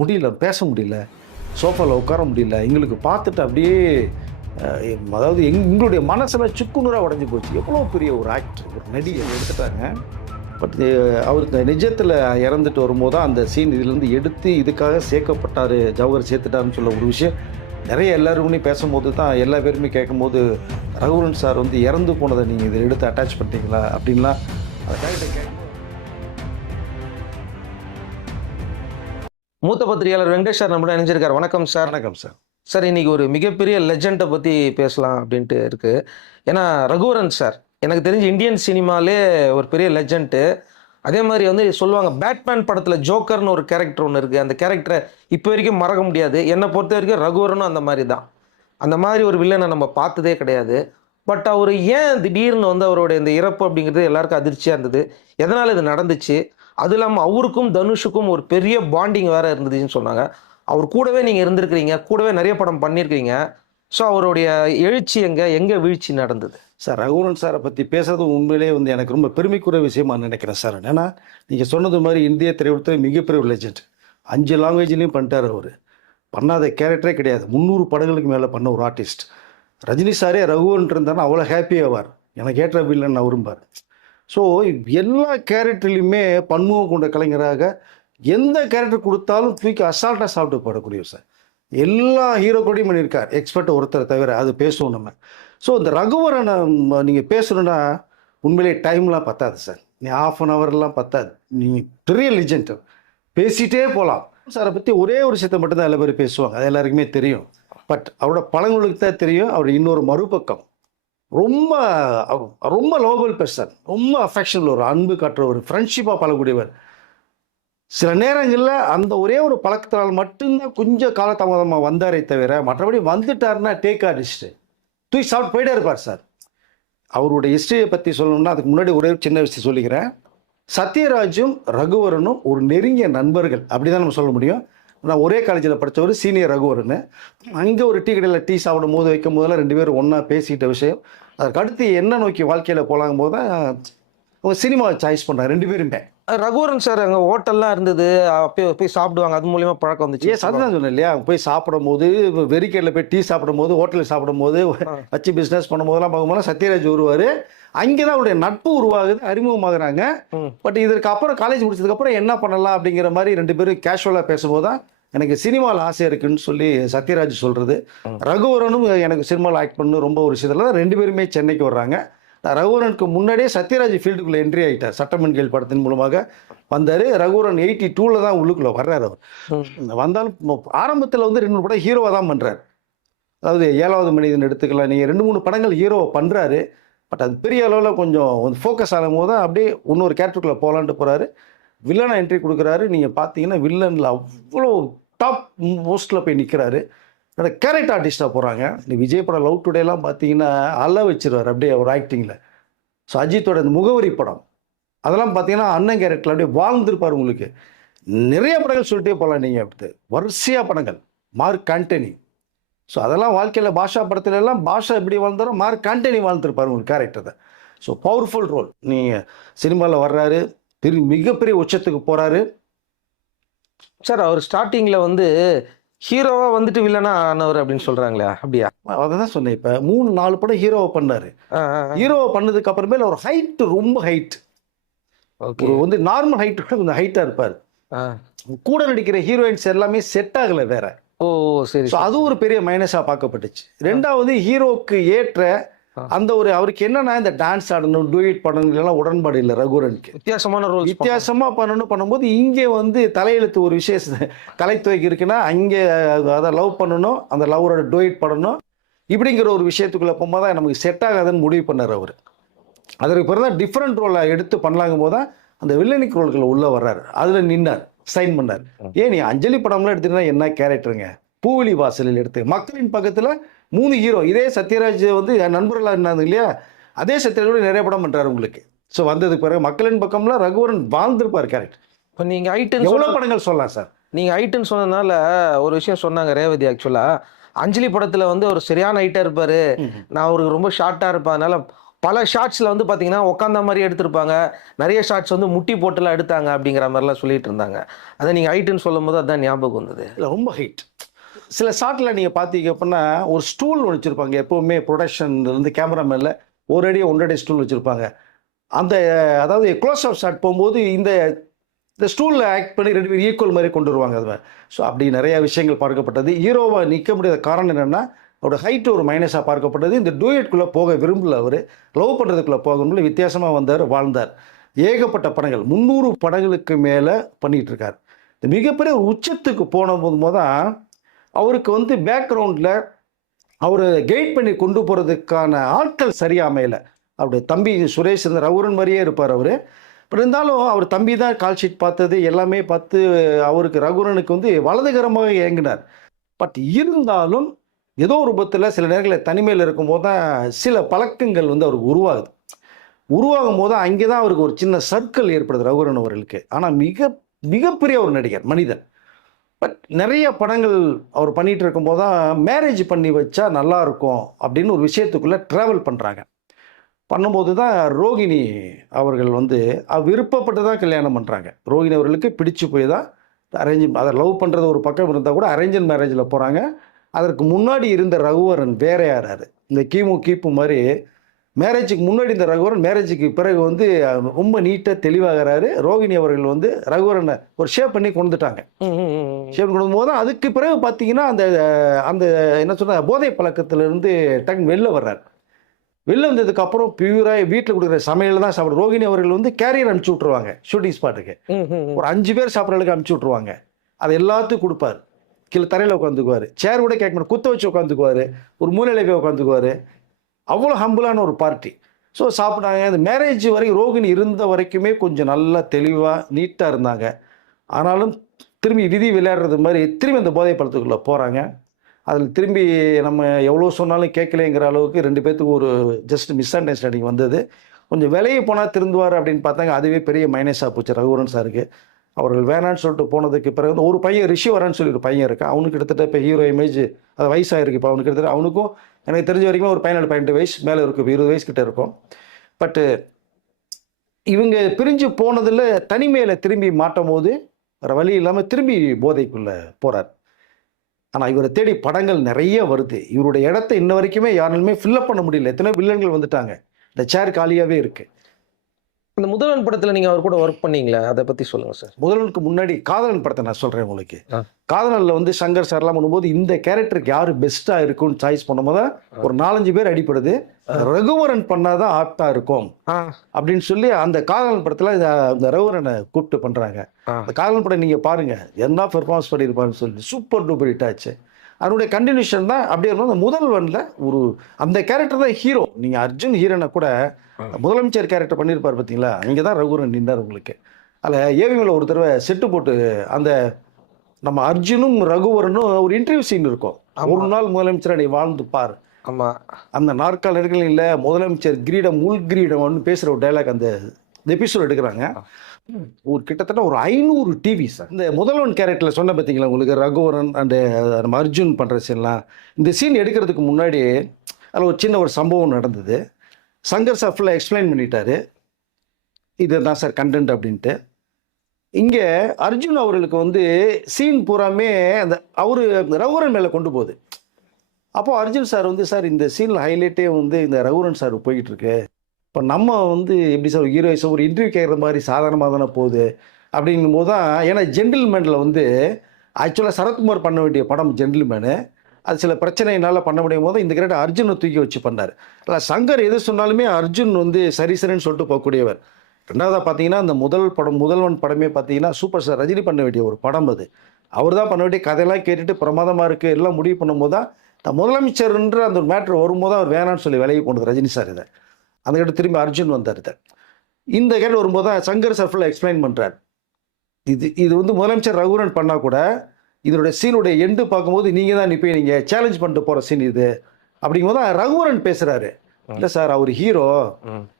முடியல, பேச முடியல, சோஃபாவில் உட்கார முடியல. எங்களுக்கு பார்த்துட்டு அப்படியே அதாவது எங்களுடைய மனசில் சுக்குநூறாக உடஞ்சி போச்சு. எவ்வளோ பெரிய ஒரு ஆக்டர், ஒரு நடிகை எடுத்துட்டாங்க. பட் அவருக்கு நிஜத்தில் இறந்துட்டு வரும்போது தான் அந்த சீன் இதுலேருந்து எடுத்து இதுக்காக சேர்க்கப்பட்டார், ஜவஹர் சேர்த்துட்டாருன்னு சொல்ல ஒரு விஷயம் நிறைய எல்லாருமே பேசும்போது தான் எல்லா பேருமே கேட்கும்போது, ரகுவரன் சார் வந்து இறந்து போனதை நீங்கள் இதை எடுத்து அட்டாச் பண்ணிட்டீங்களா அப்படின்லாம் அதை டேரக்டர் கேட்கும். மூத்த பத்திரிகையாளர் வெங்கடேஷ் சார் நம்மளோட இணைஞ்சிருக்காரு. வணக்கம் சார். வணக்கம் சார். சார், இன்னைக்கு ஒரு மிகப்பெரிய லெஜெண்டை பற்றி பேசலாம் அப்படின்ட்டு இருக்குது. ஏன்னா ரகுவரன் சார் எனக்கு தெரிஞ்சு இந்தியன் சினிமாலே ஒரு பெரிய லெஜெண்டு. அதே மாதிரி வந்து சொல்லுவாங்க, பேட்மேன் படத்தில் ஜோக்கர்னு ஒரு கேரக்டர் ஒன்று இருக்குது. அந்த கேரக்டரை இப்போ வரைக்கும் மறக்க முடியாது. என்னை பொறுத்த வரைக்கும் ரகுவரனும் அந்த மாதிரி தான். அந்த மாதிரி ஒரு வில்லனை நம்ம பார்த்ததே கிடையாது. பட் அவர் ஏன் திடீர்னு வந்து அவருடைய இந்த இறப்பு அப்படிங்கிறது எல்லாருக்கும் அதிர்ச்சியாக இருந்தது. எதனால் இது நடந்துச்சு? அது இல்லாமல் அவருக்கும் தனுஷுக்கும் ஒரு பெரிய பாண்டிங் வேறு இருந்ததுன்னு சொன்னாங்க. அவர் கூடவே நீங்கள் இருந்திருக்கிறீங்க, கூடவே நிறைய படம் பண்ணியிருக்கிறீங்க. ஸோ அவருடைய எழுச்சி எங்கே வீழ்ச்சி நடந்தது? சார், ரகுவரன் சாரை பற்றி பேசுறது உண்மையிலே வந்து எனக்கு ரொம்ப பெருமைக்குரிய விஷயமா நினைக்கிறேன் சார். ஏன்னா நீங்கள் சொன்னது மாதிரி இந்திய திரையுலகத்தில் மிகப்பெரிய லெஜெண்ட். 5 லாங்குவேஜ்லேயும் பண்ணிட்டார். அவர் பண்ணாத கேரக்டரே கிடையாது. 300 படங்களுக்கு மேலே பண்ண ஒரு ஆர்டிஸ்ட். ரஜினி சாரே ரகுவரன் இருந்தாருன்னா அவ்வளோ ஹாப்பியாவார், எனக்கு ஏற்ற வில்லன் அவரும்பார். ஸோ எல்லா கேரக்டர்லையுமே பன்முகம் கொண்ட கலைஞராக எந்த கேரக்டர் கொடுத்தாலும் தூக்கி அசால்ட்டாக சாப்பிட்டு போடக்கூடிய சார். எல்லா ஹீரோக்களையும் பண்ணியிருக்கார், எக்ஸ்பர்ட் ஒருத்தரை தவிர. அது பேசுவோம் நம்ம. ஸோ இந்த ரகுவரனை நீங்கள் பேசணுன்னா உண்மையிலே டைம்லாம் பத்தாது சார். நீ ½ பத்தாது. நீங்கள் பெரிய லெஜெண்ட், பேசிகிட்டே போகலாம். சாரை பற்றி ஒரே ஒரு விஷயத்தை மட்டும்தான் எல்லா பேர் பேசுவாங்க, அது எல்லாருக்குமே தெரியும். பட் அவரோட பழங்களுக்கு தான் தெரியும். அவர் இன்னொரு மறுபக்கம் ரொம்ப ரொம்ப லோவல் பர்சன், ரொம்ப அஃபெக்ஷன், ஒரு அன்பு காட்டுற, ஒரு ஃப்ரெண்ட்ஷிப்பாக பழக்கூடியவர். சில நேரங்களில் அந்த ஒரே ஒரு பழக்கத்தினால் மட்டும்தான் கொஞ்சம் காலதாமதமாக வந்தாரே தவிர, மற்றபடி வந்துட்டாருன்னா டேக் ஆர்டிஸ்ட்டு தூக்கி சாப்பிட்டு போயிட்டே இருப்பார் சார். அவருடைய ஹிஸ்டரியை பற்றி சொல்லணும்னா அதுக்கு முன்னாடி ஒரே சின்ன விஷயம் சொல்லிக்கிறேன். சத்யராஜும் ரகுவரனும் ஒரு நெருங்கிய நண்பர்கள், அப்படி தான் நம்ம சொல்ல முடியும். நான் ஒரே காலேஜில் படித்தவர் சீனியர் ரகுவரன். அங்கே ஒரு டீ கடையில் டீ சாப்பிடும் போது வைக்கும் போதெல்லாம் 2 பேரும் ஒன்றா பேசிக்கிட்ட விஷயம். அதற்கு அடுத்து என்ன நோக்கி வாழ்க்கையில் போகலாங்கும் போது தான் அவங்க சினிமா சாய்ஸ் பண்ணுறாங்க 2 பேருமே. ரகுவரன் சார் அங்கே ஹோட்டல்லாம் இருந்தது, போய் சாப்பிடுவாங்க, அது மூலியமாக பழக்கம் வந்துச்சு. அதுதான் சொன்னேன் இல்லையா, போய் சாப்பிடும் போது, வெறிக்கையில் போய் டீ சாப்பிடும் போது, ஹோட்டலில் சாப்பிடும் போது, வச்சு பிஸ்னஸ் பண்ணும் போதெல்லாம் பார்க்கும்போது சத்யராஜ் வருவார். அங்கே தான் அவருடைய நட்பு உருவாகுது, அறிமுகமாகறாங்க. பட் இதற்கு அப்புறம் காலேஜ் முடிச்சதுக்கப்புறம் என்ன பண்ணலாம் அப்படிங்கிற மாதிரி 2 பேரும் கேஷுவலாக பேசும்போது தான் எனக்கு சினிமாவில் ஆசை இருக்குன்னு சொல்லி சத்யராஜ் சொல்கிறது. ரகுவரனும் எனக்கு சினிமாவில் ஆக்ட் பண்ணணும் ரொம்ப ஒரு விஷயத்தில் தான் 2 பேருமே சென்னைக்கு வர்றாங்க. ரகுவரனுக்கு முன்னாடியே சத்யராஜ் ஃபீல்டுக்குள்ளே என்ட்ரி ஆகிட்டார். சட்டமன் கேள் படத்தின் மூலமாக வந்தார். ரகுவரன் 82 தான் உள்ளுக்குள்ளே வர்றார். அவர் வந்தாலும் ஆரம்பத்தில் வந்து 2-3 படம் ஹீரோவாக தான் பண்ணுறாரு. அதாவது 7வது மனிதன் எடுத்துக்கலாம், நீங்கள் 2-3 படங்கள் ஹீரோவை பண்ணுறாரு. பட் அது பெரிய அளவில் கொஞ்சம் ஃபோக்கஸ் ஆகும் போது தான் அப்படியே இன்னொரு கேரக்டருக்குள்ளே போகலான்ட்டு போகிறாரு. வில்லனாக என்ட்ரி கொடுக்குறாரு. நீங்கள் பார்த்தீங்கன்னா வில்லனில் அவ்வளோ டாப் மோஸ்ட்டில் போய் நிற்கிறாரு. கேரக்டர் ஆர்டிஸ்டாக போகிறாங்க. இந்த விஜய் படம் லவ் டுடேலாம் பார்த்தீங்கன்னா அள்ள வச்சிருவார் அப்படியே ஒரு ஆக்டிங்கில். ஸோ அஜித்தோட இந்த முகவரி படம் அதெல்லாம் பார்த்தீங்கன்னா அண்ணன் கேரக்டரில் அப்படியே வாழ்ந்துருப்பார். உங்களுக்கு நிறைய படங்கள் சொல்லிட்டே போகலாம் நீங்கள். அப்படி வரிசையாக படங்கள். Mark Antony. ஸோ அதெல்லாம் வாழ்க்கையில் பாஷா படத்துல எல்லாம் பாஷா எப்படி வாழ்ந்தாரோ மார்க் ஆண்டனி வாழ்ந்துருப்பார் உங்களுக்கு கேரக்டர் தான். So powerful role. நீங்கள் சினிமாவில் வர்றாரு, மிகப்பெரிய உச்சத்துக்கு போகிறாரு சார். அவர் ஸ்டார்டிங்கில் வந்து ஹீரோவா வந்துட்டு வில்லனா ஆனவர் அப்படின்னு சொல்றாங்களே, அப்படியா? அதை தான் சொன்னேன். இப்போ 3-4 படம் ஹீரோவை பண்ணாரு. ஹீரோவை பண்ணதுக்கு அப்புறமேல ஒரு ஹைட், ரொம்ப ஹைட், ஒரு வந்து நார்மல் ஹைட் கொஞ்சம் ஹைட்டாக இருப்பார். கூட நடிக்கிற ஹீரோயின்ஸ் எல்லாமே செட் ஆகலை வேற. ஓ சரி. அது ஒரு பெரிய மைனஸாக பார்க்கப்பட்டுச்சு. 2வது ஹீரோக்கு ஏற்ற அந்த ஒரு அவருக்கு என்னன்னா இந்த டான்ஸ் ஆடணும், டூயிட் பண்ணணும் எல்லாம் உடன்பாடு இல்லை ரகுவரனுக்கு. வித்தியாசமான ரோல், வித்தியாசமாக பண்ணும்போது இங்கே வந்து தலையெழுத்து ஒரு விசேஷ கலைத்துறைக்கு இருக்குன்னா அங்கே அதை லவ் பண்ணணும், அந்த லவரோட டூயிட் பண்ணணும், இப்படிங்கிற ஒரு விஷயத்துக்குள்ளே போகும்போது தான் நமக்கு செட் ஆகாதுன்னு முடிவு பண்ணார் அவர். அதற்கு பிறகு தான் டிஃப்ரெண்ட் ரோலை எடுத்து பண்ணலாங்கும் போது தான் அந்த வில்லனிக் ரோல்களை உள்ளே வர்றாரு. அதில் நின்னார், சைன் பண்ணார். நீ அஞ்சலி படம்லாம் எடுத்துட்டா என்ன கேரக்டருங்க, பூவிலி வாசலில் எடுத்து, மக்களின் பக்கத்தில் 3 ஹீரோ, இதே சத்யராஜ் வந்து நண்பர்களாக இருந்தாங்க இல்லையா, அதே சத்யராஜோட நிறைய படம் பண்ணுறாரு உங்களுக்கு. ஸோ வந்ததுக்கு பிறகு மக்களின் பக்கம்லாம் ரகுவரன் வாழ்ந்துருப்பார் கேரக்டர். இப்போ நீங்கள் ஐட்டன் எவ்வளோ படங்கள் சொல்லலாம் சார். நீங்கள் ஐட்டன் சொன்னதுனால ஒரு விஷயம் சொன்னாங்க ரேவதி. ஆக்சுவலாக அஞ்சலி படத்தில் வந்து ஒரு சரியான ஹைட்டாக இருப்பார், நான் அவருக்கு ரொம்ப ஷார்ட்டாக இருப்பேன், அதனால பல ஷார்ட்ஸில் வந்து பார்த்தீங்கன்னா உட்காந்த மாதிரி எடுத்திருப்பாங்க, நிறைய ஷார்ட்ஸ் வந்து முட்டி போட்டுலாம் எடுத்தாங்க அப்படிங்கிற மாதிரிலாம் சொல்லிட்டு இருந்தாங்க. அதை நீங்கள் ஹைட்டுன்னு சொல்லும் போது அதான் ஞாபகம் வந்தது. இல்லை ரொம்ப ஹைட். சில ஷாட்டில் நீங்கள் பார்த்தீங்க அப்படின்னா ஒரு ஸ்டூல் வச்சுருப்பாங்க. எப்போவுமே ப்ரொடக்ஷன்லேருந்து கேமராமேனில் ஒரு அடி ஒன்றரை ஸ்டூல் வச்சுருப்பாங்க. அந்த அதாவது க்ளோஸ் அப் ஷாட் போகும்போது இந்த ஸ்டூலில் ஆக்ட் பண்ணி ரெண்டு பேரும் ஈக்குவல் மாதிரி கொண்டு வருவாங்க அதை. ஸோ அப்படி நிறையா விஷயங்கள் பார்க்கப்பட்டது. ஹீரோவை நிற்க முடியாத காரணம் என்னென்னா அவரோட ஹைட்டு ஒரு மைனஸாக பார்க்கப்பட்டது. இந்த டூயட்குள்ளே போக விரும்பல, அவர் லவ் பண்ணுறதுக்குள்ளே போகணும்னு வித்தியாசமாக வந்தார், வாழ்ந்தார். ஏகப்பட்ட படங்கள் 300 படங்களுக்கு மேலே பண்ணிகிட்ருக்கார். இந்த மிகப்பெரிய ஒரு உச்சத்துக்கு போன போது தான் அவருக்கு வந்து பேக்ரவுண்டில் அவர் கைட் பண்ணி கொண்டு போகிறதுக்கான ஆட்கள் சரியாக அமையலை. அவருடைய தம்பி சுரேஷ் இந்த ரகுவரன் மாதிரியே இருப்பார் அவர். பட் இருந்தாலும் அவர் தம்பி தான் கால் ஷீட் பார்த்தது எல்லாமே பார்த்து அவருக்கு ரகுவரனுக்கு வந்து வலதுகரமாக இயங்கினார். பட் இருந்தாலும் ஏதோ ஒரு ரூபத்தில் சில நேரங்களில் தனிமையில் இருக்கும்போது தான் சில பழக்கங்கள் வந்து அவருக்கு உருவாகும் போது அங்கே தான் அவருக்கு ஒரு சின்ன சர்க்கிள் ஏற்படுது ரகுவரன் அவர்களுக்கு. ஆனால் மிகப்பெரிய ஒரு நடிகர் மனிதன். பட் நிறைய படங்கள் அவர் பண்ணிகிட்டு இருக்கும்போது தான் மேரேஜ் பண்ணி வச்சா நல்லாயிருக்கும் அப்படின்னு ஒரு விஷயத்துக்குள்ளே ட்ராவல் பண்ணுறாங்க. பண்ணும்போது தான் ரோகிணி அவர்கள் வந்து விருப்பப்பட்டு தான் கல்யாணம் பண்ணுறாங்க. ரோகிணி அவர்களுக்கு பிடிச்சு போய் தான் அதை லவ் பண்ணுறது ஒரு பக்கம் இருந்தால் கூட அரேஞ்சன் மேரேஜில் போகிறாங்க. அதற்கு முன்னாடி இருந்த ரகுவரன் வேற யாராரு, இந்த கீப்பு மாதிரி மேரேஜுக்கு முன்னாடி இந்த ரகுவரன் மேரேஜுக்கு பிறகு வந்து ரொம்ப நீட்டாக தெளிவாகிறாரு. ரோகிணி அவர்கள் வந்து ரகுவரனை ஒரு ஷேப் பண்ணி கொண்டுட்டாங்க. ஷேப் கொண்டு போது அதுக்கு பிறகு பார்த்தீங்கன்னா அந்த அந்த என்ன சொன்ன போதை பழக்கத்திலிருந்து டக்குன்னு வெளில வர்றாரு. வெளில வந்ததுக்கப்புறம் பியூராக வீட்டில் கொடுக்குற சமையல் தான் சாப்பிடும். ரோகிணி அவர்கள் வந்து கேரியர் அனுப்பிச்சி விட்ருவாங்க ஷூட்டிங் ஸ்பாட்டுக்கு. ஒரு 5 பேர் சாப்பிட்றதுக்கு அனுப்பிச்சி விட்ருவாங்க. அதை எல்லாத்துக்கும் கொடுப்பார். கீழே தரையில் உட்காந்துக்குவார். சேர் கூட கேட்க மாட்டார், குத்த வச்சு உட்காந்துக்குவார். ஒரு மூலையில் போய் உட்காந்துக்குவார். அவ்வளோ ஹம்பிளான ஒரு பார்ட்டி. ஸோ சாப்பிட்டாங்க. அந்த மேரேஜ் வரைக்கும் ரோகிணி இருந்த வரைக்குமே கொஞ்சம் நல்லா தெளிவாக நீட்டாக இருந்தாங்க. ஆனாலும் திரும்பி விதி விளையாடுறது மாதிரி திரும்பி அந்த போதை பழத்துக்குள்ளே போகிறாங்க. அதில் திரும்பி நம்ம எவ்வளோ சொன்னாலும் கேட்கலைங்கிற அளவுக்கு 2 பேர்த்துக்கு ஒரு ஜஸ்ட் மிஸ் அண்டர்ஸ்டாண்டிங் வந்தது. கொஞ்சம் விலையை போனால் திருந்துவார் அப்படின்னு பார்த்தாங்க. அதுவே பெரிய மைனஸாக போச்சு ரகுவரன் சாருக்கு. அவர்கள் வேணான்னு சொல்லிட்டு போனதுக்கு பிறகு ஒரு பையன் ரிஷி வரான்னு சொல்லி ஒரு பையன் இருக்கான். அவனுக்கு கிட்டத்தட்ட இப்போ ஹீரோ இமேஜ் அது வயசாகிருக்கு. இப்போ அவனுக்கு கிட்டத்தட்ட அவனுக்கும் எனக்கு தெரிஞ்ச வரைக்கும் ஒரு 17-18 வயசு மேலே இருக்கும். 20 வயசு கிட்ட இருக்கும். பட்டு இவங்க பிரிஞ்சு போனதில் தனிமையில் திரும்பி மாட்டும் போது வேறு வழி இல்லாமல் திரும்பி போதைக்குள்ளே போகிறார். ஆனால் இவரை தேடி படங்கள் நிறைய வருது. இவருடைய இடத்த இன்ன வரைக்குமே யாராலுமே ஃபில்லப் பண்ண முடியல. எத்தனை வில்லன்கள் வந்துட்டாங்க. இந்த சேர் காலியாகவே இருக்குது. அந்த முதல்வன் படத்தில் நீங்கள் அவர் கூட ஒர்க் பண்ணீங்களா, அதை பற்றி சொல்லுங்கள் சார். முதல்வனுக்கு முன்னாடி காதலன் படத்தை நான் சொல்கிறேன் உங்களுக்கு. காதலனில் வந்து சங்கர் சார்லாம் பண்ணும்போது இந்த கேரக்டருக்கு யார் பெஸ்ட்டாக இருக்குன்னு சாய்ஸ் பண்ணும்போது ஒரு 4-5 பேர் அடிப்படுது. ரகுவரன் பண்ணாதான் ஆப்டாக இருக்கும் அப்படின்னு சொல்லி அந்த காதலன் படத்தில் இந்த ரகுவரனை கூப்பிட்டு பண்ணுறாங்க. அந்த காதலன் படம் நீங்கள் பாருங்கள், என்ன பெர்ஃபார்மன்ஸ் பண்ணியிருப்பான்னு சொல்லி சூப்பர் டூப்பர் ஹிட் ஆச்சு. அதனுடைய கண்டினியூஷன் தான் அப்படியே இருக்கும். அந்த முதல்வனில் ஒரு அந்த கேரக்டர் தான் ஹீரோ. நீங்கள் அர்ஜுன் ஹீரோனை கூட முதலமைச்சர் கேரக்டர் பண்ணியிருப்பார் பார்த்தீங்களா, அங்கே தான் ரகுவரன் நின்றார் உங்களுக்கு. அதில் ஏவிஎம்ல ஒரு தடவை செட்டு போட்டு அந்த நம்ம அர்ஜுனும் ரகுவரனும் ஒரு இன்டர்வியூ சீன் இருக்கும். ஒரு நாள் முதலமைச்சரை நீ வாழ்ந்து பார். ஆமாம். அந்த நாற்காலிகள் இல்லை முதலமைச்சர் கிரீடம் உள் கிரீடம்னு பேசுகிற ஒரு டைலாக் அந்த எபிசோட் எடுக்கிறாங்க. ஒரு கிட்டத்தட்ட ஒரு 500 டிவி சார். இந்த முதல்வன் கேரக்டரில் சொன்ன பார்த்தீங்களா உங்களுக்கு ரகுவரன் அண்டு நம்ம அர்ஜுன் பண்ணுற சீன்லாம். இந்த சீன் எடுக்கிறதுக்கு முன்னாடி அதில் ஒரு சின்ன ஒரு சம்பவம் நடந்தது. சங்கர் சார் ஃபுல்லாக எக்ஸ்பிளைன் பண்ணிட்டாரு, இதுதான் சார் கண்டென்ட் அப்படின்ட்டு. இங்கே அர்ஜுன் அவர்களுக்கு வந்து சீன் பூராமே அந்த அவர் ரகுவரன் மேலே கொண்டு போகுது. அப்போது அர்ஜுன் சார் வந்து சார் இந்த சீனில் ஹைலைட்டே வந்து இந்த ரகுவரன் சார் போய்கிட்டுருக்கு. இப்போ நம்ம வந்து எப்படி சார் ஹீரோயிஸை ஒரு இன்டர்வியூ கேட்குற மாதிரி சாதாரணமாக தானே போகுது அப்படிங்கும்போது தான். ஏன்னா ஜென்டில்மேனில் வந்து ஆக்சுவலாக சரத்குமார் பண்ண வேண்டிய படம் ஜென்டில்மேனு. அது சில பிரச்சனையினால் பண்ண முடியும் போது இந்த கிரேட் அர்ஜுனை தூக்கி வச்சு பண்ணார். இல்லை சங்கர் எது சொன்னாலுமே அர்ஜுன் வந்து சரின்னு சொல்லிட்டு போகக்கூடியவர். ரெண்டாவதாக பார்த்தீங்கன்னா அந்த முதல்வன் படமே பார்த்தீங்கன்னா சூப்பர் ஸ்டார் ரஜினி பண்ண வேண்டிய ஒரு படம் அது. அவர் தான் பண்ண வேண்டிய கதையெல்லாம் கேட்டுட்டு பிரமாதமாக இருக்குது எல்லாம் முடிவு பண்ணும்போது தான் முதலமைச்சர்ன்ற அந்த ஒரு மேட்ரு வரும்போது அவர் வேணான்னு சொல்லி விலகி போனது ரஜினி சார். இதை அந்த கிட்ட திரும்பி அர்ஜுன் வந்தார். இந்த கேட்டு வரும்போது தான் சங்கர் சார் ஃபுல்லாக எக்ஸ்பிளைன் பண்ணுறார். இது வந்து முதலமைச்சர் ரகுவரன் பண்ணால் கூட இதனுடைய சீனுடைய எண்டு பார்க்கும்போது நீங்கள் தான் இப்போ நீங்கள் சேலஞ்ச் பண்ணிட்டு போகிற சீன் இது அப்படிங்கும்போது தான் ரகுவரன் பேசுகிறாரு. இல்லை சார் அவர் ஹீரோ,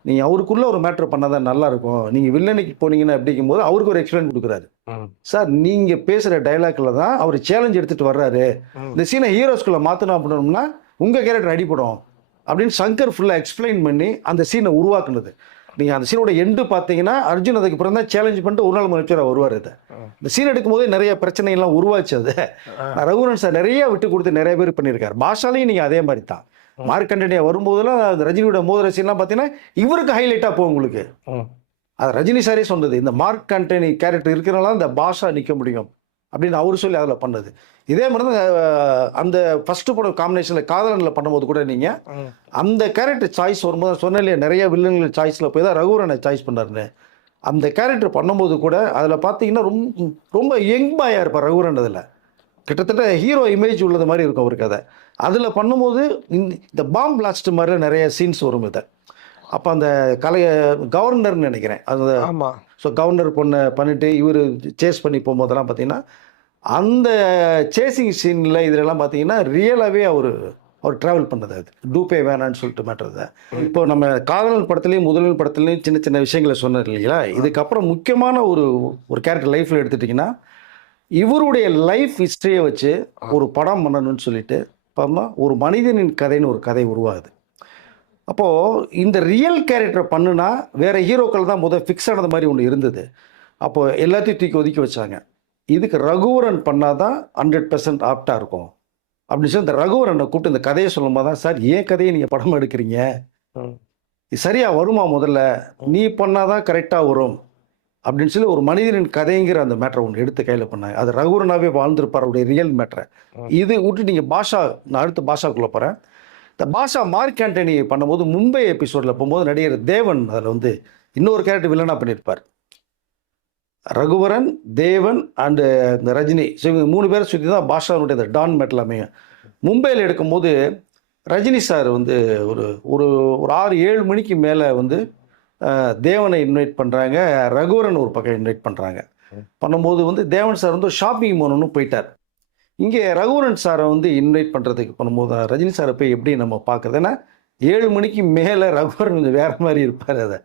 நீங்கள் அவருக்குள்ளே ஒரு மேட்ரு பண்ணால் தான் நல்லாயிருக்கும், நீங்கள் வில்லனுக்கு போனீங்கன்னா அப்படிங்கும்போது அவருக்கு ஒரு எக்ஸ்பிளைன் கொடுக்குறாரு. சார் நீங்கள் பேசுகிற டைலாக்ல தான் அவர் சேலஞ்ச் எடுத்துகிட்டு வர்றாரு. இந்த சீனை ஹீரோஸ்குள்ளே மாற்றணும் அப்படின்னோம்னா உங்கள் கேரக்டர் அடிப்படும், அப்படின்னு சங்கர் ஃபுல்லாக எக்ஸ்பிளைன் பண்ணி அந்த சீனை உருவாக்குனது. நீங்கள் அந்த சீனோட எண்டு பார்த்தீங்கன்னா அர்ஜுன் அதுக்கு அப்புறம் தான் சேலஞ்ச் பண்ணிட்டு ஒரு நாள் முதலமைச்சராக வருவார். இது இந்த சீன் எடுக்கும்போதே நிறைய பிரச்சனைகள்லாம் உருவாச்சு. அது ரகுவரன் சார் நிறைய விட்டு கொடுத்து நிறைய பேர் பண்ணியிருக்காரு. பாஷாலையும் நீங்கள் அதே மாதிரி தான். மார்க்கண்டனியா வரும்போதெல்லாம் அந்த ரஜினியோட மோதிர சீன்லாம் பார்த்தீங்கன்னா இவருக்கு ஹைலைட்டாக போகும் உங்களுக்கு. அது ரஜினி சாரே சொன்னது, இந்த மார்க் ஆண்டனி கேரக்டர் இருக்கிறனால இந்த பாஷா நிற்க முடியும் அப்படின்னு அவர் சொல்லி அதில் பண்ணது. இதே மாதிரி தான் அந்த ஃபஸ்ட்டு படம் காம்பினேஷனில் காதலனில் பண்ணும்போது கூட நீங்கள் அந்த கேரக்டர் சாய்ஸ் வரும்போது சொன்னேன் இல்லையா, நிறைய வில்லன்கள் சாய்ஸில் போய் தான் ரகுவரனை சாய்ஸ் பண்ணாருன்னு. அந்த கேரக்டர் பண்ணும்போது கூட அதில் பார்த்தீங்கன்னா ரொம்ப ரொம்ப யங் பாயாக இருப்பார் ரகுவரன். அதில் கிட்டத்தட்ட ஹீரோ இமேஜ் உள்ளது மாதிரி இருக்கும் அவருக்கு. அதில் பண்ணும்போது இந்த பாம் பிளாஸ்ட் மாதிரிலாம் நிறைய சீன்ஸ் வரும். இதை அப்போ அந்த கவர்னர்னு நினைக்கிறேன் அது. ஆமாம். ஸோ கவர்னர் பொண்ணை பண்ணிவிட்டு இவர் சேஸ் பண்ணி போகும்போதெல்லாம் பார்த்தீங்கன்னா அந்த சேசிங் சீனில் இதிலெல்லாம் பார்த்தீங்கன்னா ரியலாகவே அவர் ட்ராவல் பண்ணது. அது டூப்பே வேணான்னு சொல்லிட்டு மாட்டுறது. இப்போ நம்ம காதலன் படத்துலேயும் முதல்வன் படத்துலேயும் சின்ன சின்ன விஷயங்களை சொன்னார் இல்லைங்களா. இதுக்கப்புறம் முக்கியமான ஒரு கேரக்டர் லைஃப்பில் எடுத்துட்டிங்கன்னா இவருடைய லைஃப் ஹிஸ்ட்ரியை வச்சு ஒரு படம் பண்ணணும்னு சொல்லிட்டு பார்த்தோம்னா ஒரு மனிதனின் கதைன்னு ஒரு கதை உருவாகுது. அப்போது இந்த ரியல் கேரக்டரை பண்ணுனா வேறு ஹீரோக்கள் தான் ஃபிக்ஸ் ஆனது மாதிரி ஒன்று இருந்தது. அப்போது எல்லாத்தையும் தூக்கி ஒதுக்கி வச்சாங்க. இதுக்கு ரகுவரன் பண்ணால் தான் 100% ஆப்டாக இருக்கும் அப்படின்னு சொல்லி இந்த ரகுவரனை கூப்பிட்டு இந்த கதையை சொல்லும்போது தான், சார் ஏன் கதையை நீங்கள் படம் எடுக்கிறீங்க, இது சரியாக வருமா, முதல்ல நீ பண்ணால் தான் கரெக்டாக வரும் அப்படின்னு சொல்லி ஒரு மனிதனின் கதைங்கிற அந்த மேட்டரை ஒன்று எடுத்து கையில் பண்ணாங்க. அது ரகுவரனாகவே வாழ்ந்துருப்பார் அவருடைய ரியல் மேட்டரை. இது விட்டு நீங்கள் பாஷா, நான் அடுத்து பாஷாக்குள்ளே போகிறேன். இந்த பாஷா மார்க் ஆண்டனி பண்ணும்போது மும்பை எபிசோடில் போகும்போது நடிகர் தேவன் அதில் இன்னொரு கேரக்டர் வில்லனாக பண்ணியிருப்பார். ரகுவரன், தேவன் அண்டு இந்த ரஜினி, ஸோ இவங்க 3 பேரை சுற்றி தான் பாஷாவுடைய இந்த டான் மேட்டில் அமையும். மும்பையில் எடுக்கும்போது ரஜினி சார் ஒரு ஒரு 6-7 மணிக்கு மேலே தேவனை இன்வைட் பண்ணுறாங்க, ரகுவரன் ஒரு பக்கம் இன்வைட் பண்ணுறாங்க. பண்ணும்போது தேவன் சார் ஷாப்பிங் போகணுன்னு போயிட்டார். இங்கே ரகுவரன் சாரை இன்வைட் பண்ணுறதுக்கு பண்ணும்போது ரஜினி சாரை போய் எப்படி நம்ம பார்க்குறது, ஏன்னா 7 மணிக்கு மேலே ரகுவரன் கொஞ்சம் வேறு மாதிரி இருப்பார். அதை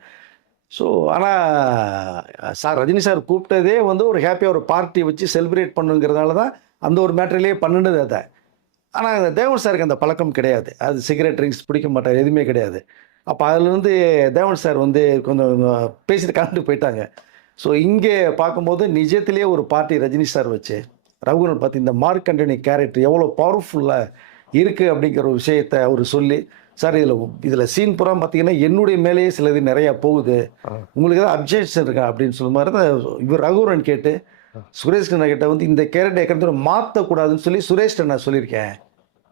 ஸோ ஆனால் சார் ரஜினி சார் கூப்பிட்டதே ஒரு ஹாப்பியாக ஒரு பார்ட்டி வச்சு செலிப்ரேட் பண்ணுங்கிறதுனால தான் அந்த ஒரு மேட்டர்லேயே பண்ணினது அதை. ஆனால் அந்த தேவன் சாருக்கு அந்த பழக்கம் கிடையாது. அது சிகரெட் ட்ரிங்க்ஸ் பிடிக்க மாட்டார், எதுவுமே கிடையாது. அப்போ அதுலேருந்து தேவன் சார் கொஞ்சம் பேசிட்டு கலந்து போயிட்டாங்க. ஸோ இங்கே பார்க்கும்போது நிஜத்திலேயே ஒரு பார்ட்டி ரஜினி சார் வச்சு ரகுவரன் பார்த்து இந்த மார்க் ஆண்டனி கேரக்டர் எவ்வளோ பவர்ஃபுல்லாக இருக்குது அப்படிங்கிற ஒரு விஷயத்தை அவர் சொல்லி, சார் இதில் சீன் பூரா பார்த்தீங்கன்னா என்னுடைய மேலேயே சிலது நிறையா போகுது, உங்களுக்கு ஏதாவது அப்ஜெக்ஷன் இருக்கா அப்படின்னு சொல்லும் மாதிரி தான் இவர் ரகுவரன் கேட்டு சுரேஷ் கண்ணா கிட்ட இந்த கேரக்டர் ஏற்கனவே மாற்றக்கூடாதுன்னு சொல்லி சுரேஷ் கண்ணா சொல்லியிருக்கேன்.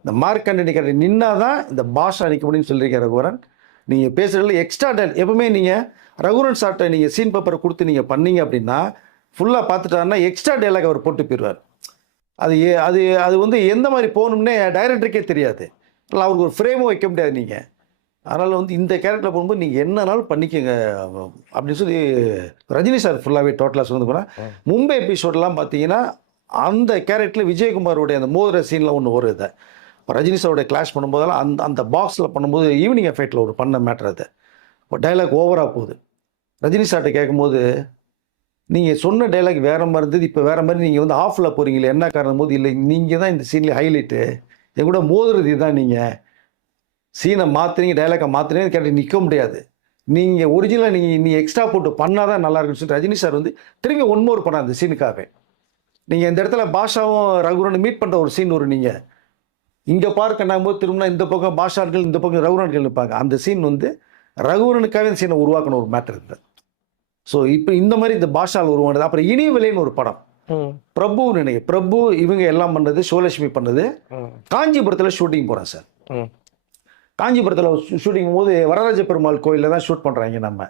இந்த மார்க் ஆண்டனி கேரக்டர் நின்னா தான் இந்த பாஷா நிற்க முடியும்னு சொல்லியிருக்கேன் ரகுவரன். நீங்கள் பேசுகிறதுல எக்ஸ்ட்ரா எப்பவுமே நீங்கள் ரகுவரன் சார்ட்ட நீங்கள் சீன் பேப்பரை கொடுத்து நீங்கள் பண்ணீங்க அப்படின்னா ஃபுல்லாக பார்த்துட்டாருன்னா எக்ஸ்ட்ரா டைலாக் அவர் போட்டு போயிடுவார். அது அது அது எந்த மாதிரி போகணும்னே டைரக்டருக்கே தெரியாது. இல்லை அவருக்கு ஒரு ஃப்ரேமும் வைக்க முடியாது நீங்கள். அதனால் இந்த கேரக்டரில் போகும்போது நீங்கள் என்னன்னாலும் பண்ணிக்கங்க அப்படின்னு சொல்லி ரஜினி சார் ஃபுல்லாகவே டோட்டலாக சொன்னது போனால் மும்பை எபிசோடெலாம் பார்த்தீங்கன்னா அந்த கேரக்டரில் விஜயகுமாரோடைய அந்த மோதிர சீனில் ஒன்று வருது. இப்போ ரஜினி சாரோடைய கிளாஷ் பண்ணும்போதெல்லாம் அந்த பாக்ஸில் பண்ணும்போது ஈவினிங் எஃபெக்டில் ஒரு பண்ண மேட்டர் அது. இப்போ டைலாக் ஓவராக போகுது. ரஜினி சார்கிட்ட கேட்கும்போது நீங்கள் சொன்ன டைலாக் வேறு மாதிரி இருந்தது, இப்போ வேறு மாதிரி நீங்கள் ஆஃபில் போகிறீங்களே என்ன காரணம் போது, இல்லை நீங்கள் தான் இந்த சீனில் ஹைலைட்டு, என் கூட மோதுறது இதுதான், நீங்கள் சீனை மாற்றுறீங்க, டைலாக்கை மாற்றுறீங்க கேட்டு நிற்க முடியாது, நீங்கள் ஒரிஜினலாக நீ எக்ஸ்ட்ரா போட்டு பண்ணால் தான் நல்லா இருக்குன்னு சொல்லி ரஜினி சார் திரும்பி ஒன்மோர் பண்ணார் அந்த சீனுக்காகவே. நீங்கள் இந்த இடத்துல பாஷாவும் ரகுவரன் மீட் பண்ணுற ஒரு சீன் வரும். நீங்கள் இங்கே பார்க்கணும் போது திரும்பினா இந்த பக்கம் பாஷார்கள், இந்த பக்கம் ரகுவரன்கள் நிற்பாங்க. அந்த சீன் ரகுவரனுக்காகவே இந்த சீனை உருவாக்கணும் ஒரு மேட்டர் இருக்குது. ஸோ இப்போ இந்த மாதிரி இந்த பாஷாவில் உருவானது. அப்புறம் இனிவிலைன்னு ஒரு படம், பிரபு நினைக்கிறேன், பிரபு இவங்க எல்லாம் பண்ணது, சிவலட்சுமி பண்ணது. காஞ்சிபுரத்தில் ஷூட்டிங் போகிறேன் சார். காஞ்சிபுரத்தில் ஷூட்டிங் போது வரராஜ பெருமாள் கோயிலில் தான் ஷூட் பண்ணுறாங்க. நம்ம